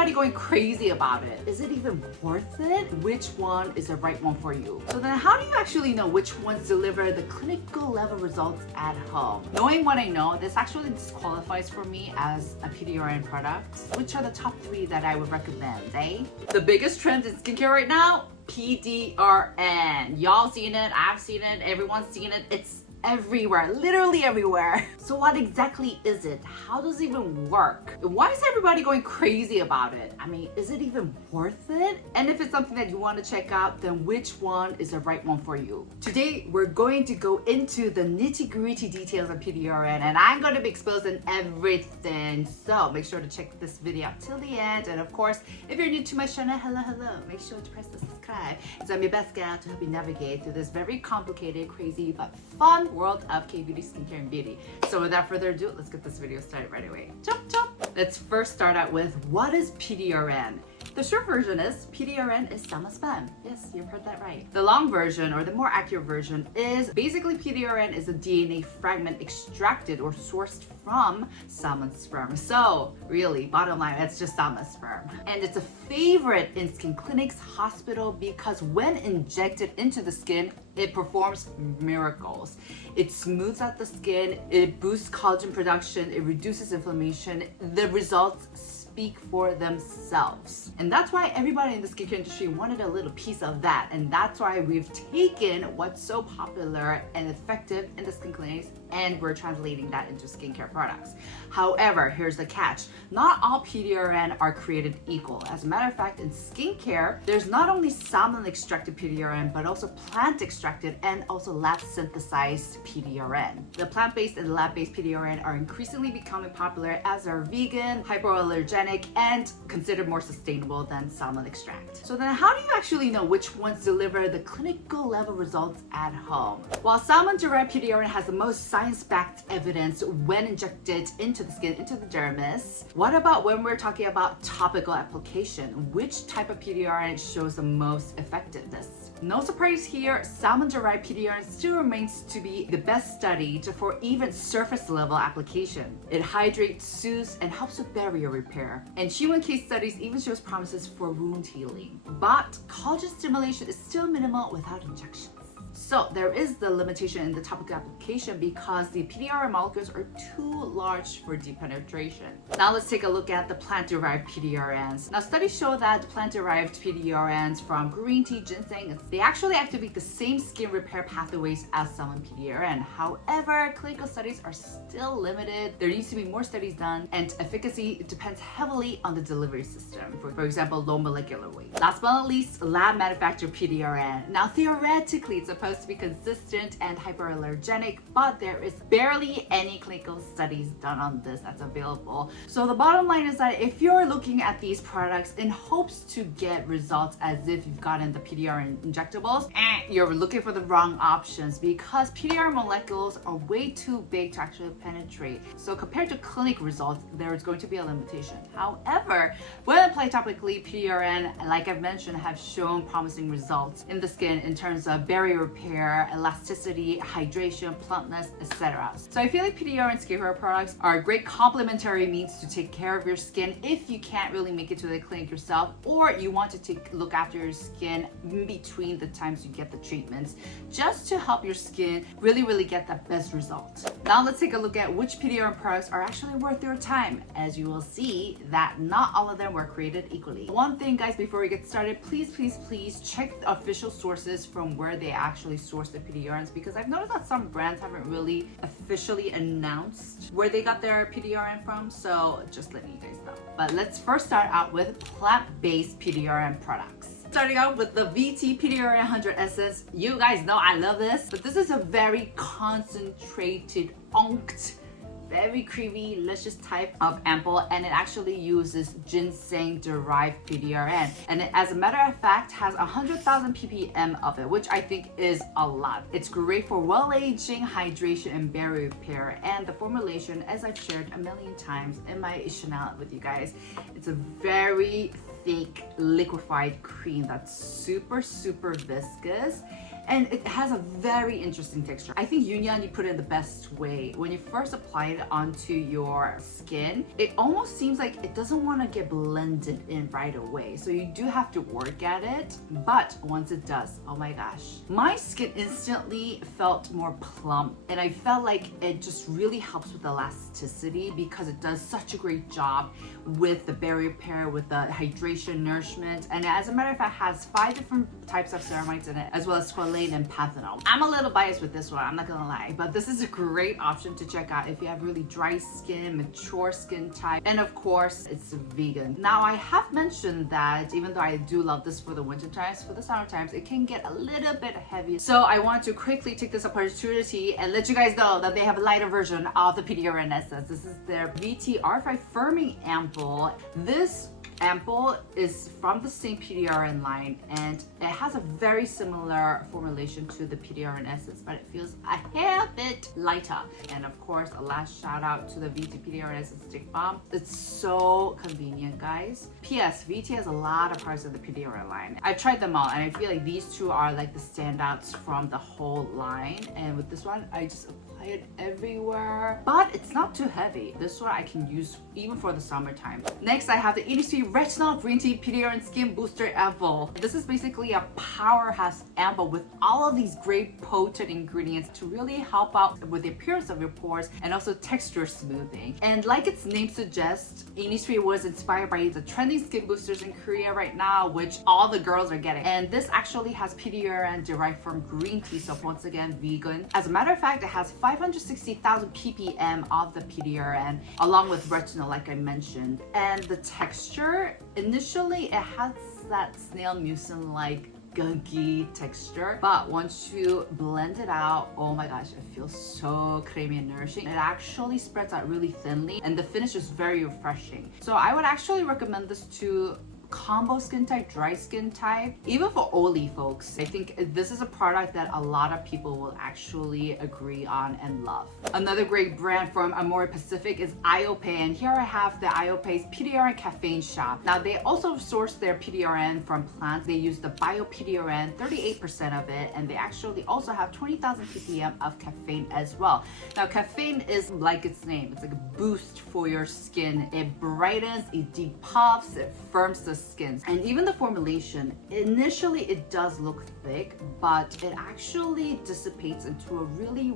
everybody going crazy about it? Is it even worth it? Which one is the right one for you? So then how do you actually know which ones deliver the clinical level results at home? Knowing what I know, this actually disqualifies for me as a PDRN product. Which are the top 3 that I would recommend, eh? The biggest trend in skincare right now, PDRN. Y'all seen it, I've seen it, everyone's seen it. It's everywhere, literally everywhere. So what exactly is it? How does it even work? Why is everybody going crazy about it? I mean, is it even worth it? And if it's something that you want to check out, then which one is the right one for you? Today, we're going to go into the nitty-gritty details of PDRN, and I'm going to be exposing everything. So make sure to check this video out till the end. And of course, if you're new to my channel, hello, make sure to press the subscribe. So I'm your best gal to help you navigate through this very complicated, crazy, but fun world of K-beauty, skincare, and beauty. So without further ado, let's get this video started right away. Chop. Let's first start out with what is PDRN? The short version is PDRN is salmon sperm. Yes, you've heard that right. The long version, or the more accurate version, is basically PDRN is a DNA fragment extracted or sourced from salmon sperm. So really, bottom line, it's just salmon sperm. And it's a favorite in skin clinics, hospital, because when injected into the skin, it performs miracles. It smooths out the skin, it boosts collagen production, it reduces inflammation. The results speak for themselves. And that's why everybody in the skincare industry wanted a little piece of that. And that's why we've taken what's so popular and effective in the skin clinics and we're translating that into skincare products. However, here's the catch. Not all PDRN are created equal. As a matter of fact, in skincare, there's not only salmon extracted PDRN, but also plant extracted and also lab synthesized PDRN. The plant-based and lab-based PDRN are increasingly becoming popular as are vegan, hypoallergenic, and considered more sustainable than salmon extract. So then how do you actually know which ones deliver the clinical level results at home? While salmon-derived PDRN has the most science-backed evidence when injected into the skin, into the dermis, what about when we're talking about topical application? Which type of PDRN shows the most effectiveness? No surprise here, salmon-derived PDRN still remains to be the best studied for even surface-level application. It hydrates, soothes, and helps with barrier repair. And human case studies even shows promises for wound healing. But collagen stimulation is still minimal without injections. So there is the limitation in the topical application because the PDRN molecules are too large for deep penetration. Now let's take a look at the plant-derived PDRNs. Now studies show that plant-derived PDRNs from green tea, ginseng, they actually activate the same skin repair pathways as salmon PDRN. However, clinical studies are still limited. There needs to be more studies done, and efficacy depends heavily on the delivery system. For example, low molecular weight. Last but not least, lab manufactured PDRN. Now theoretically, it's supposed to be consistent and hyperallergenic, but there is barely any clinical studies done on this that's available. So the bottom line is that if you're looking at these products in hopes to get results as if you've gotten the PDRN injectables, you're looking for the wrong options because PDRN molecules are way too big to actually penetrate. So compared to clinic results, there is going to be a limitation. However, when applied topically, PDRN, like I've mentioned, have shown promising results in the skin in terms of barrier repair, elasticity, hydration, plumpness, etc. So I feel like PDRN skincare products are a great complementary means to take care of your skin if you can't really make it to the clinic yourself, or you want to look after your skin in between the times you get the treatments, just to help your skin really get the best result. Now let's take a look at which PDRN products are actually worth your time. As you will see that not all of them were created equally. One thing guys, before we get started, please check the official sources from where they actually source the PDRNs, because I've noticed that some brands haven't really officially announced where they got their PDRN from, so just letting you guys know. But let's first start out with plant-based PDRN products. Starting out with the VT PDRN 100 Essence. You guys know I love this, but this is a very concentrated, onked, very creamy, delicious type of ampoule, and it actually uses ginseng derived PDRN, and it, as a matter of fact, has 100,000 ppm of it, which I think is a lot. It's great for well aging, hydration, and barrier repair. And the formulation, as I've shared a million times in my channel with you guys, it's a very thick liquefied cream that's super viscous. And it has a very interesting texture. I think Yunyan put it in the best way. When you first apply it onto your skin, it almost seems like it doesn't want to get blended in right away. So you do have to work at it, but once it does, oh my gosh. My skin instantly felt more plump, and I felt like it just really helps with elasticity because it does such a great job with the barrier repair, with the hydration, nourishment. And as a matter of fact, it has 5 different types of ceramides in it, as well as squalane and panthenol. I'm a little biased with this one, I'm not gonna lie, but this is a great option to check out if you have really dry skin, mature skin type, and of course, it's vegan. Now, I have mentioned that even though I do love this for the winter times, for the summer times, it can get a little bit heavy. So I want to quickly take this opportunity and let you guys know that they have a lighter version of the PDRN Essence. This is their VT R5 Firming Ampoule. This Ampoule is from the same PDRN line, and it has a very similar formulation to the PDRN Essence, but it feels a hair bit lighter. And of course, a last shout out to the VT PDRN Essence Stick Balm. It's so convenient, guys. P.S. VT has a lot of parts of the PDRN line. I've tried them all, and I feel like these two are like the standouts from the whole line. And with this one, I just apply it everywhere, but it's not too heavy. This one I can use even for the summertime. Next, I have the Innisfree Retinol Green Tea PDRN Skin Booster Ampoule. This is basically a powerhouse ampoule with all of these great potent ingredients to really help out with the appearance of your pores and also texture smoothing. And like its name suggests, Innisfree was inspired by the trending skin boosters in Korea right now, which all the girls are getting. And this actually has PDRN derived from green tea, so once again, vegan. As a matter of fact, it has 560,000 ppm of the PDRN, along with retinol, like I mentioned. And the texture, initially, it has that snail mucin-like gunky texture, but once you blend it out, oh my gosh, it feels so creamy and nourishing. It actually spreads out really thinly, and the finish is very refreshing. So I would actually recommend this to combo skin type, dry skin type, even for oily folks. I think this is a product that a lot of people will actually agree on and love. Another great brand from Amore Pacific is Iope, and here I have the Iope's PDRN Caffeine shot. Now, they also source their PDRN from plants. They use the Bio PDRN, 38% of it, and they actually also have 20,000 ppm of caffeine as well. Now, caffeine is like its name. It's like a boost for your skin. It brightens, it depuffs, it firms the skin. And even the formulation, initially it does look thick, but it actually dissipates into a really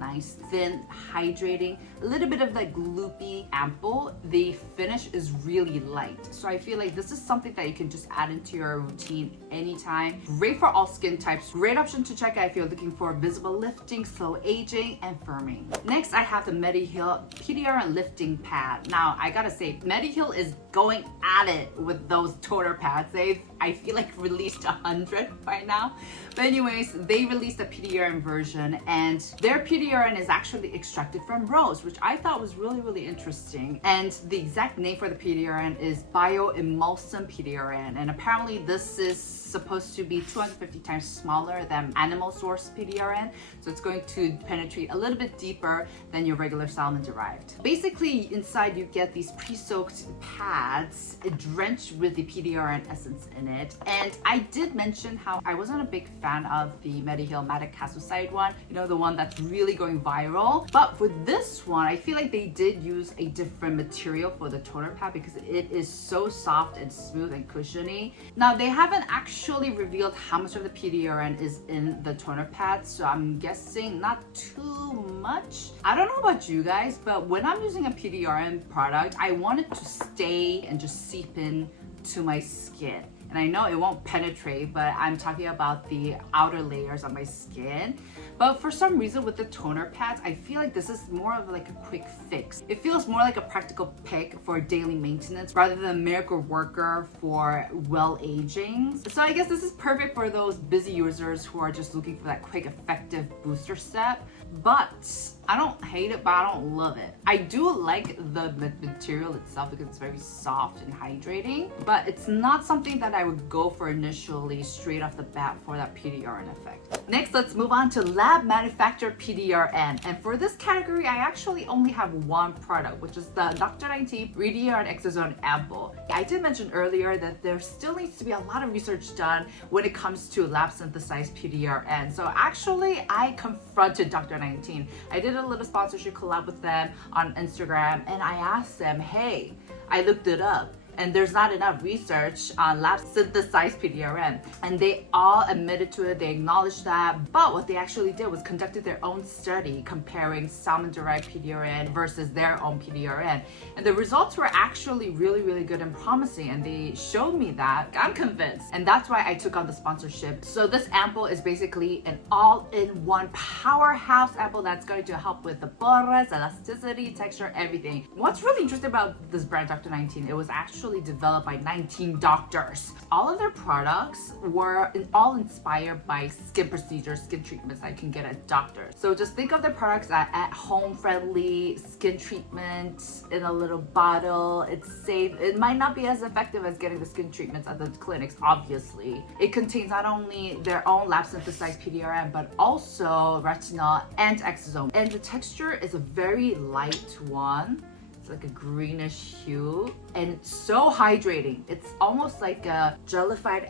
nice, thin, hydrating, a little bit of that gloopy ampoule. The finish is really light. So I feel like this is something that you can just add into your routine anytime. Great for all skin types. Great option to check out if you're looking for visible lifting, slow aging, and firming. Next, I have the Mediheal PDRN Lifting Pad. Now, I gotta say, Mediheal is going at it with those toner pads. They've, I feel like, released 100 by now. But anyways, they released a PDRN version, and their PDRN is actually extracted from rose, which I thought was really interesting. And the exact name for the PDRN is Bioemulsum PDRN, and apparently this is supposed to be 250 times smaller than animal source PDRN, so it's going to penetrate a little bit deeper than your regular salmon derived. Basically, inside you get these pre-soaked pads drenched with the PDRN essence in it. And I did mention how I wasn't a big fan of the Mediheal Madagascar one, you know, the one that's really going viral. But for this one, I feel like they did use a different material for the toner pad because it is so soft and smooth and cushiony. Now, they haven't actually revealed how much of the PDRN is in the toner pad, so I'm guessing not too much. I don't know about you guys, but when I'm using a PDRN product, I want it to stay and just seep in to my skin. And I know it won't penetrate, but I'm talking about the outer layers of my skin. But for some reason with the toner pads, I feel like this is more of like a quick fix. It feels more like a practical pick for daily maintenance rather than a miracle worker for well aging. So I guess this is perfect for those busy users who are just looking for that quick, effective booster step. But I don't hate it, but I don't love it. I do like the material itself because it's very soft and hydrating, but it's not something that I I would go for initially straight off the bat for that PDRN effect. Next, let's move on to lab manufactured PDRN. And for this category, I actually only have one product, which is the Dr.nineteen ReDRN Exosome Ampoule. I did mention earlier that there still needs to be a lot of research done when it comes to lab synthesized PDRN. So actually, I confronted Dr.nineteen. I did a little sponsorship collab with them on Instagram, and I asked them, hey, I looked it up, and there's not enough research on lab synthesized PDRN. And they all admitted to it, they acknowledged that, but what they actually did was conducted their own study comparing salmon-derived PDRN versus their own PDRN. And the results were actually really, really good and promising, and they showed me that. I'm convinced, and that's why I took on the sponsorship. So this ampoule is basically an all-in-one powerhouse ampoule that's going to help with the pores, elasticity, texture, everything. What's really interesting about this brand, Dr.nineteen, it was actually developed by 19 doctors. All of their products were all inspired by skin procedures, skin treatments that you can get at doctors. So just think of their products as at-home friendly skin treatment in a little bottle. It's safe. It might not be as effective as getting the skin treatments at the clinics, obviously. It contains not only their own lab synthesized PDRN, but also retinol and exosome. And the texture is a very light one. It's like a greenish hue, and it's so hydrating. It's almost like a jellified,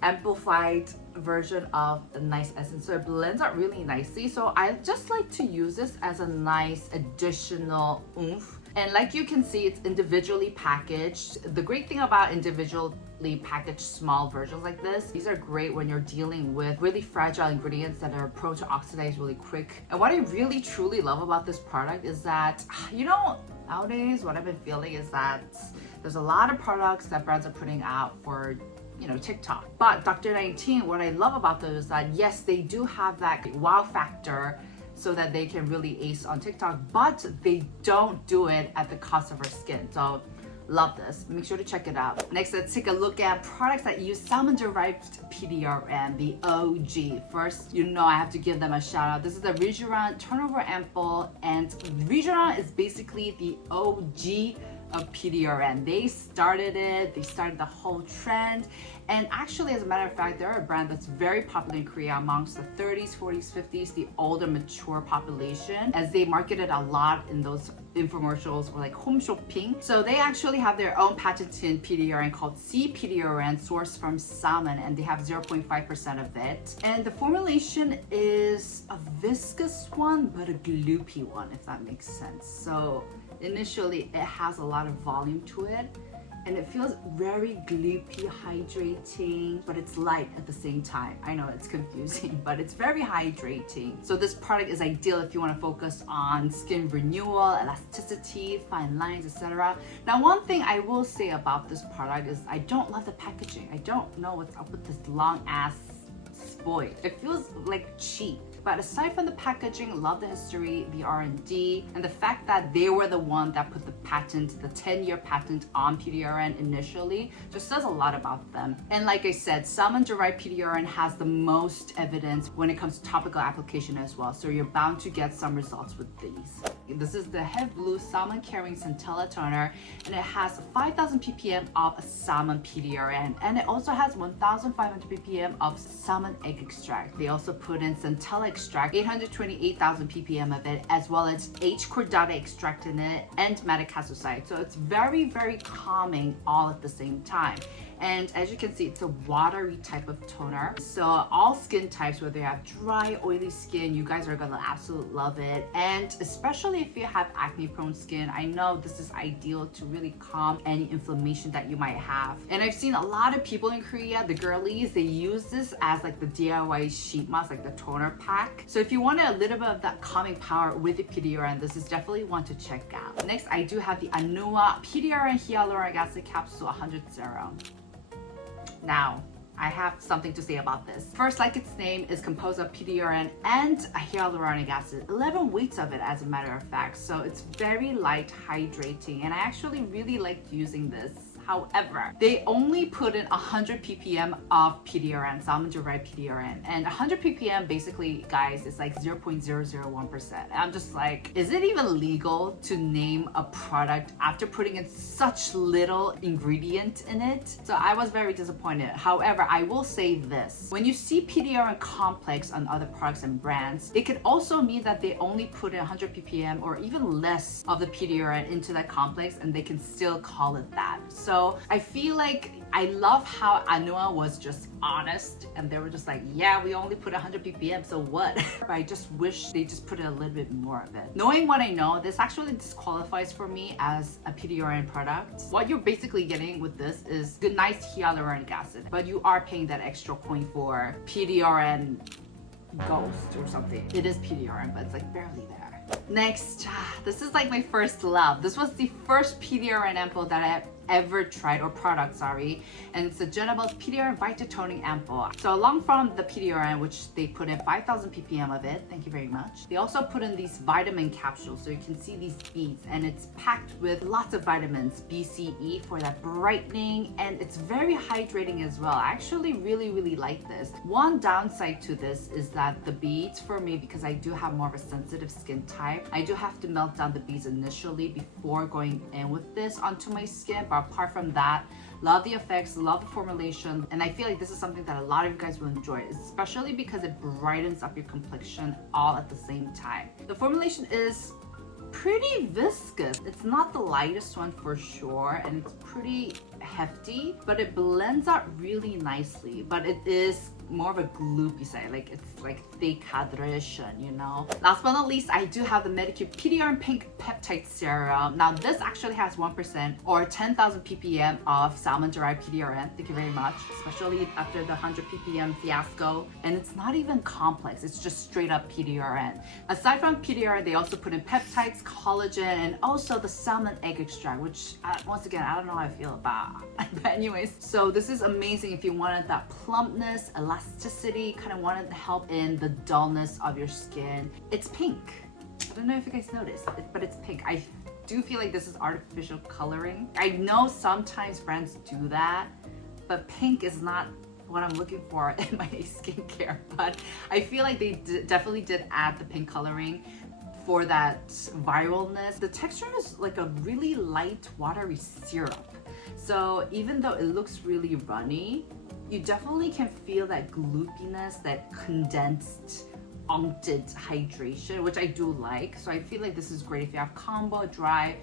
amplified version of the nice essence. So it blends out really nicely. So I just like to use this as a nice additional oomph. And like you can see, it's individually packaged. The great thing about individually packaged small versions like this, these are great when you're dealing with really fragile ingredients that are prone to oxidize really quick. And what I really truly love about this product is that, nowadays what I've been feeling is that there's a lot of products that brands are putting out for TikTok. But Dr.nineteen, what I love about those is that yes, they do have that wow factor so that they can really ace on TikTok, but they don't do it at the cost of our skin. So love this. Make sure to check it out. Next, let's take a look at products that use salmon-derived PDRN, the OG. First, I have to give them a shout out. This is the Rejuran Turnover Ampoule, and Rejuran is basically the OG of PDRN. They started it, they started the whole trend. And actually, as a matter of fact, they're a brand that's very popular in Korea amongst the 30s, 40s, 50s, the older mature population, as they marketed a lot in those infomercials or like home shopping. So they actually have their own patented PDRN called PDRN, sourced from salmon, and they have 0.5% of it. And the formulation is a viscous one, but a gloopy one, if that makes sense. So initially, it has a lot of volume to it, and it feels very gloopy, hydrating, but it's light at the same time. I know it's confusing, but it's very hydrating. So this product is ideal if you want to focus on skin renewal, elasticity, fine lines, etc. Now, one thing I will say about this product is I don't love the packaging. I don't know what's up with this long ass spoil. It feels like cheap. But aside from the packaging, love the history, the R&D, and the fact that they were the one that put the patent, the 10-year patent on PDRN initially, just says a lot about them. And like I said, salmon-derived PDRN has the most evidence when it comes to topical application as well. So you're bound to get some results with these. This is the Heveblue Salmon Carrying Centella Toner, and it has 5,000 ppm of salmon PDRN, and it also has 1,500 ppm of salmon egg extract. They also put in Centella extract, 828,000 ppm of it, as well as H. cordata extract in it, and metacasoside. So it's very, very calming all at the same time. And as you can see, it's a watery type of toner. So all skin types, whether you have dry, oily skin, you guys are gonna absolutely love it. And especially if you have acne prone skin, I know this is ideal to really calm any inflammation that you might have. And I've seen a lot of people in Korea, the girlies, they use this as like the DIY sheet mask, like the toner pack. So if you want a little bit of that calming power with the PDRN, this is definitely one to check out. Next, I do have the Anua PDRN Hyaluronic Acid Capsule 100 Serum. Now, I have something to say about this. First, like its name, is composed of PDRN and hyaluronic acid, 11 weights of it as a matter of fact. So it's very light, hydrating, and I actually really liked using this However, they only put in 100 ppm of PDRN, salmon derived PDRN, and 100 ppm basically, guys, is like 0.001%. I'm just like, is it even legal to name a product after putting in such little ingredient in it? So I was very disappointed. However, I will say this: when you see PDRN complex on other products and brands, it could also mean that they only put in 100 ppm or even less of the PDRN into that complex, and they can still call it that. So I feel like I love how Anua was just honest, and they were just like, yeah, we only put 100 ppm, so what? But I just wish they just put a little bit more of it. Knowing what I know, this actually disqualifies for me as a PDRN product. What you're basically getting with this is good, nice hyaluronic acid, but you are paying that extra point for PDRN Ghost or something. It is PDRN, but it's like barely there. Next, this is like my first love. This was the first PDRN ampoule that I have ever tried, or product, sorry, and it's the Genable's PDRN Vitatoning Ampoule. So along from the PDRN, which they put in 5,000 ppm of it, thank you very much, they also put in these vitamin capsules, so you can see these beads, and it's packed with lots of vitamins, B, C, E, for that brightening, and it's very hydrating as well. I actually really like this. One downside to this is that the beads, for me, because I do have more of a sensitive skin type, I do have to melt down the beads initially before going in with this onto my skin. But apart from that, love the effects, love the formulation, and I feel like this is something that a lot of you guys will enjoy, especially because it brightens up your complexion all at the same time. The formulation is pretty viscous. It's not the lightest one for sure, and it's pretty hefty, but it blends out really nicely. But it is more of a gloopy side, like it's like thick hydration, you know. Last but not least, I do have the Mediheal PDRN Pink Peptide Serum. Now this actually has 1% or 10,000 ppm of salmon derived PDRN. Thank you very much, especially after the 100 ppm fiasco. And it's not even complex, it's just straight up PDRN. Aside from PDRN, they also put in peptides, collagen, and also the salmon egg extract, which once again, I don't know how I feel about. But anyways, so this is amazing if you wanted that plumpness, elasticity, kind of wanted to help in the dullness of your skin. It's pink. I don't know if you guys noticed, but it's pink. I do feel like this is artificial coloring. I know sometimes brands do that, but pink is not what I'm looking for in my skincare. But I feel like they definitely did add the pink coloring for that viralness. The texture is like a really light, watery syrup. So even though it looks really runny, you definitely can feel that gloopiness, that condensed, unctured hydration, which I do like. So I feel like this is great if you have combo, dry,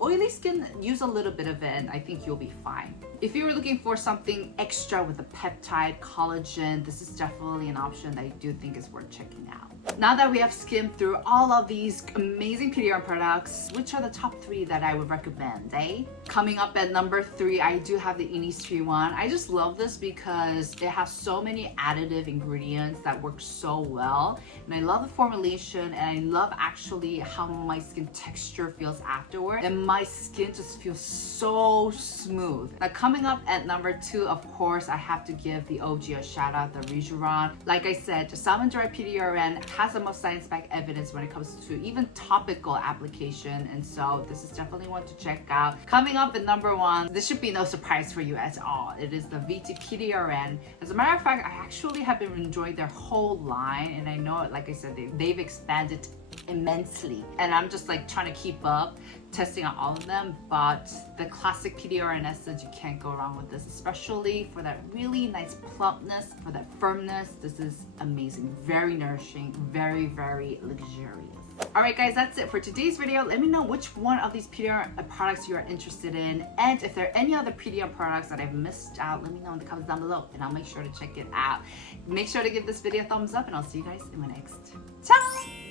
oily skin. Use a little bit of it and I think you'll be fine. If you were looking for something extra with a peptide, collagen, this is definitely an option that I do think is worth checking out. Now that we have skimmed through all of these amazing PDRN products, which are the top 3 that I would recommend, eh? Coming up at number 3, I do have the Innisfree one. I just love this because it has so many additive ingredients that work so well. And I love the formulation, and I love actually how my skin texture feels afterward. And my skin just feels so smooth. Now coming up at number 2, of course, I have to give the OG a shout out, the Rejuran. Like I said, salmon derived PDRN has the most science-backed evidence when it comes to even topical application, and so this is definitely one to check out. Coming up at number 1, this should be no surprise for you at all. It is the VT PDRN. As a matter of fact, I actually have been enjoying their whole line, and I know, like I said, they've expanded immensely, and I'm just like trying to keep up, testing out all of them. But the classic PDRN Essence, you can't go wrong with this, especially for that really nice plumpness, for that firmness. This is amazing, very nourishing, very luxurious. Alright guys, that's it for today's video. Let me know which one of these PDRN products you are interested in, and if there are any other PDRN products that I've missed out, let me know in the comments down below and I'll make sure to check it out. Make sure to give this video a thumbs up, and I'll see you guys in my next. Ciao!